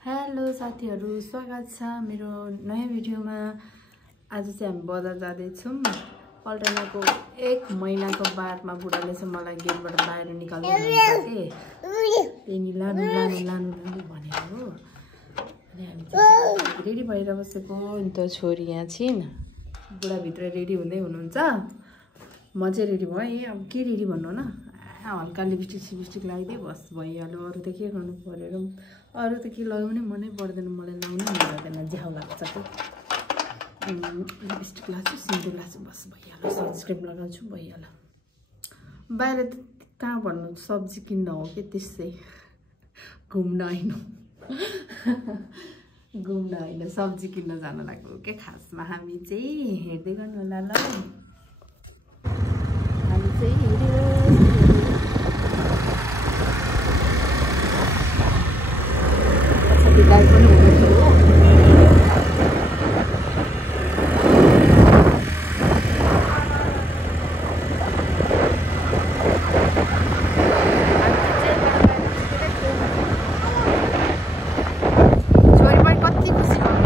Hello साथीहरु, स्वागत छ मेरो नयाँ भिडियोमा। आज चाहिँ हामी बजार जाँदैछौँ। पल्टनाको 1 महिनाको बादमा बुढाले चाहिँ मलाई गेटबाट बाहिर निकाल्दै हुनुहुन्छ के त्यही लानु भनेर हो। अनि हामी चाहिँ रेडी भएर बसेको। अनि त छोरी यहाँ छिन्, बुढा भित्र रेडी हुँदै हुनुहुन्छ। म चाहिँ रेडी भएँ। अब के रेडी भन्नु न, हल्का लिपस्टिक लगाइदिए बस भइहाल्यो। अरू त के गर्नु पर्यो, अरू त के लगाउने मनै पर्दैन मलाई, लाउनै मन पर्दैन, झ्याउ लाग्छ कि। लिपस्टिक लाग्छु, सिन्दुर लाग्छु, बस भइहाल्यो। सनस्क्रिन लगाउँछु भइहाल्यो। बाहिर त कहाँ भन्नु, सब्जी किन्न हो कि त्यसै घुम्न होइन सब्जी किन्न जान लाग्यो के खासमा। हामी चाहिँ हेर्दै गर्नु होला ल। हामी चाहिँ हेऱ्यो गाई पनि हुनुहुन्थ्यो हो। छोरी पनि कति खुसी भयो।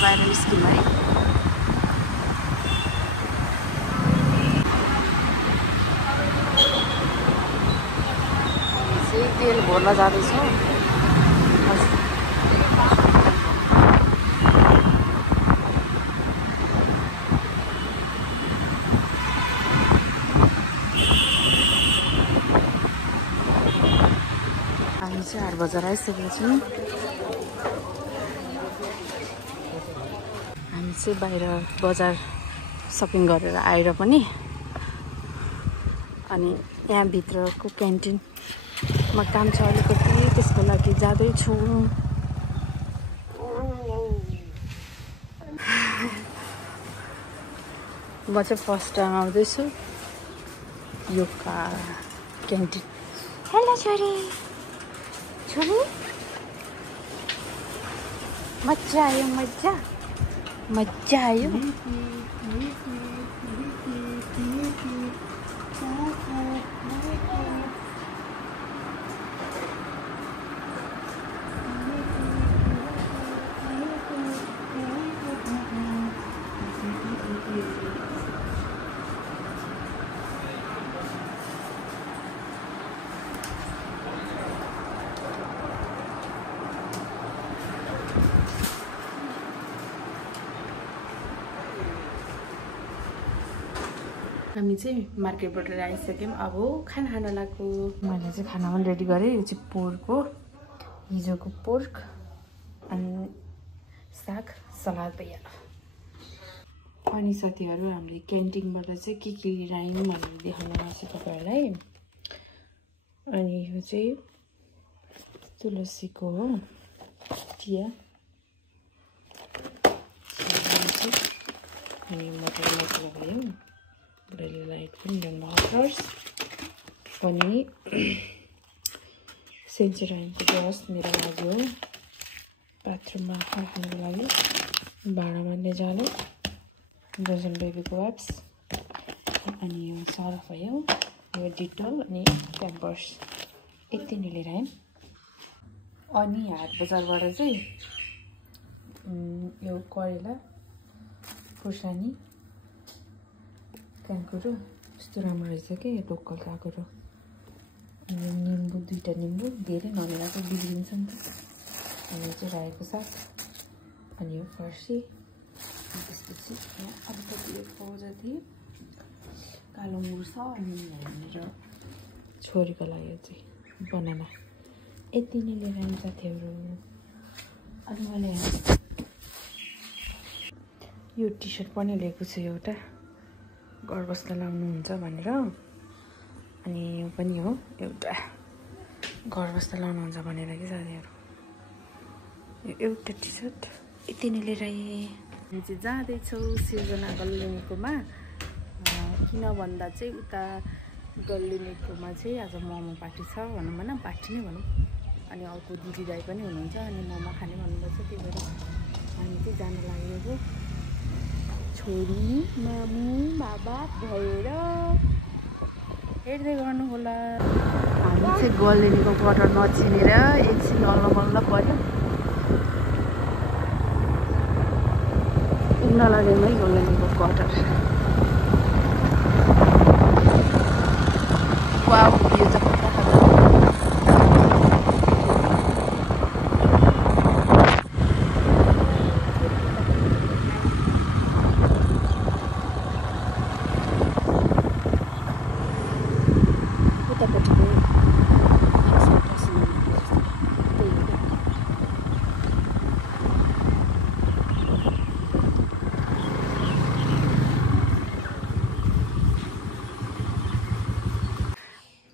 बाहिर निस्किनु है। चाहिँ तेल भर्न जाँदैछौँ। हामी चाहिँ 8 बजार आइसकेको छौँ। हामी चाहिँ बाहिर बजार सपिङ गरेर आएर पनि अनि यहाँ भित्रको क्यान्टिनमा काम छ अलिकति, त्यसको लागि जाँदैछु। म चाहिँ फर्स्ट टाइम आउँदैछु यो क्यान्टिन। हेलो छोरी मजा आयो, मजा आयो। हामी चाहिँ मार्केटबाट आइसक्यौँ। अब खाना खान लाग्यो। मैले चाहिँ खाना पनि रेडी गरेँ। यो चाहिँ पोर्क हो, हिजोको पोर्क अनि साग सलाद भइहाल्यो। अनि साथीहरू, हामीले क्यान्टिनबाट चाहिँ के लिएर आयौँ भनेर देखाउन लाग्छ तपाईँहरूलाई। अनि यो चाहिँ तुलसीको हो चिया, अनि मटर भयो। बुढाले लाइट पनि ल्याउनुभएको छ। अनि सेन्चुराइनको ब्रस मेरो लागि हो, बाथरुममा राख्नुको लागि। भाँडा मान्ने जालो, डजन बेबीको वाइप्स, अनि यो सर्फ भयो, यो डिटोल अनि प्याम्पर्स। यति नै लिएर आयौँ। अनि हाट बजारबाट चाहिँ यो करेला, खुर्सानी, काँकुरो यस्तो राम्रो रहेछ कि लोकल काँकुरो। अनि निम्बु, 2टा निम्बु, धेरै नलिएको बिग्रिन्छ नि त। अनि चाहिँ रायोको साग, अनि यो फर्सी, चाहिँ अलिकति एक पाउ जति कालो मुर्छ अनि मेरो छोरीको लागि चाहिँ बनाना यति नै लिएर आइन्छ साथीहरू। अनि मैले यो टी सर्ट पनि लिएको छु एउटा घर बस्दा लाउनुहुन्छ भनेर। अनि यो पनि हो एउटा घर बस्दा लाउनुहुन्छ भनेर कि साथीहरू। यो एउटा टी सर्ट यति नै लिएर आएँ। हामी चाहिँ जाँदैछौँ सिर्जना गल्लिनीकोमा। किन भन्दा चाहिँ उता गल्लिनीकोमा चाहिँ आज मोमो पार्टी छ भनौँ भन, पार्टी नै भनौँ। अनि अर्को दिदी दाइ पनि हुनुहुन्छ अनि मोमो खाने भन्नुभएको छ, त्यही भएर हामी चाहिँ जान लागेको। छोरी मामु बाबा भएर हेर्दै गर्नु होला। हामी चाहिँ गल्लिनीको कटर नचिनेर एकछिन अल्ल पऱ्यो। उनीहरूलाई गल्लिनीको कटर वाउ यो त कता कता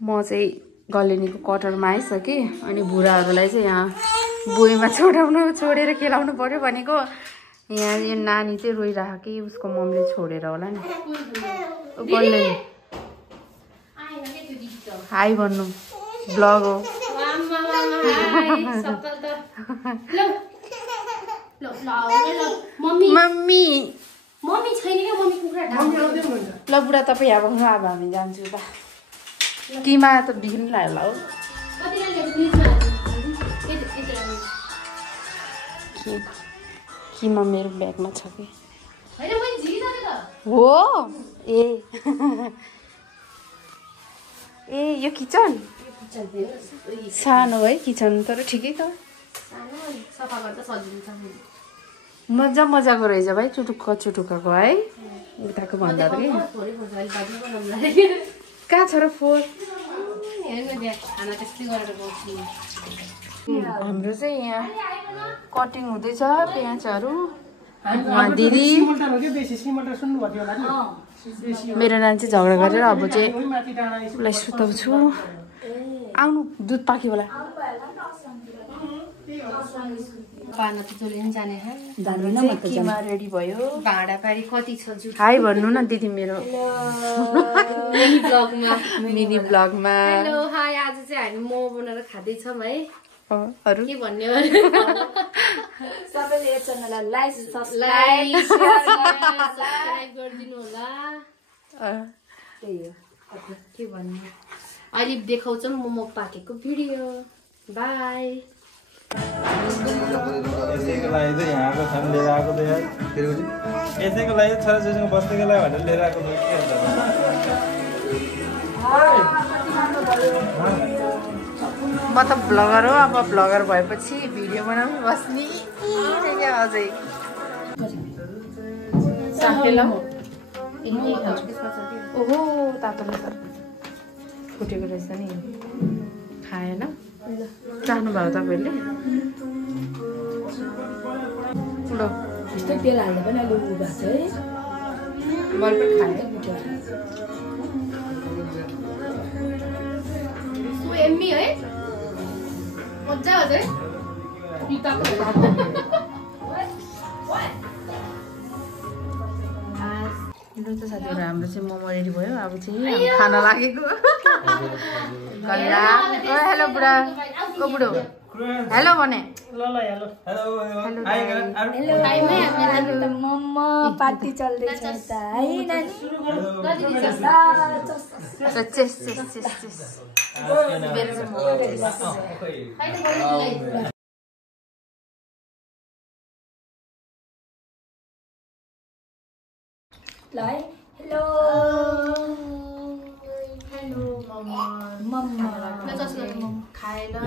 म चाहिँ गल्लिनीको कटरमा आइसकेँ। अनि बुढाहरूलाई चाहिँ यहाँ बोईमा छोडेर खेलाउनु पर्यो भनेको। यहाँ यो नानी चाहिँ रोइरहेको कि उसको मम्मीले छोडेर होला नि। गल्लिनी हाई भन्नु ब्लग हो। मम्मी ल बुढा तपाईँ यहाँ बस्नु, अब हामी जान्छु त। किमा त बिग्रिनु लाग्यो होला हो। किमा मेरो ब्यागमा छ कि हो। ए यो किचन सानो है किचन, तर ठिकै त मजाको रहेछ भाइ। चुटुक्काको है उताको भन्दा कि कहाँ छ र फोर। हाम्रो चाहिँ यहाँ कटिङ हुँदैछ प्याजहरू। दिदी मेरो नानी चाहिँ झगडा गरेर अब चाहिँ उसलाई सुताउँछु। आउनु दुध पाक्यो होला। किमा रेडी भयो। भाँडा पारी कति छ हाई भन्नु न दिदी मेरो मिनी ब्लगमा। हेलो हाई, आज चाहिँ हामी मोमो बनाएर खाँदैछौँ है। अरू के भन्ने सबैले यो च्यानललाई लाइक सब्सक्राइब गरिदिनु होला। त्यही हो के भन्ने अहिले देखाउँछौँ मोमो पाकेको भिडियो। बाई। यसैको लागि चाहिँ यहाँको छन् लिएर आएको त यार। यसैको लागि छोराछोरीसँग बस्दैको लागि भनेर लिएर आएको के हुन्छ। म त ब्लगर हो। अब ब्लगर भएपछि भिडियो बनाउनु बस्ने अझै ओहो तातो रहेछ, फुटेको रहेछ नि। खाएन चाहनु भयो तपाईँले? त्यस्तै तेल हाल्दा पनि अहिले उ भएको छ है। मैले पनि खाएँ। एम्मी है मजा आउँछ है। साथीहरू हाम्रो चाहिँ मोमो रेडी भयो। अब चाहिँ खाना लागेको। हेलो बुढा को बुढो हेलो भने मोमो पार्टी चल्दैछ त है नानी। हेलो हेलो मम्मा मम्मा खाएला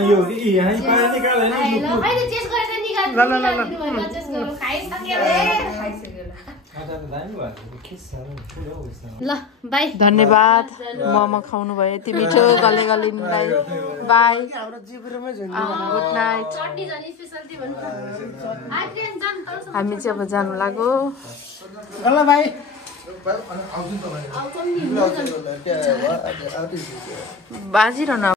यो यहाँ पाएर निकाल्दैन। अहिले चेस गरेर निकाल ल बाई धन्यवाद मोमो खुवाउनु भयो यति मिठो गले गलिनुलाई बाई गुड नाइट हामी चाहिँ अब जानु लाग्यो बाजिरहनु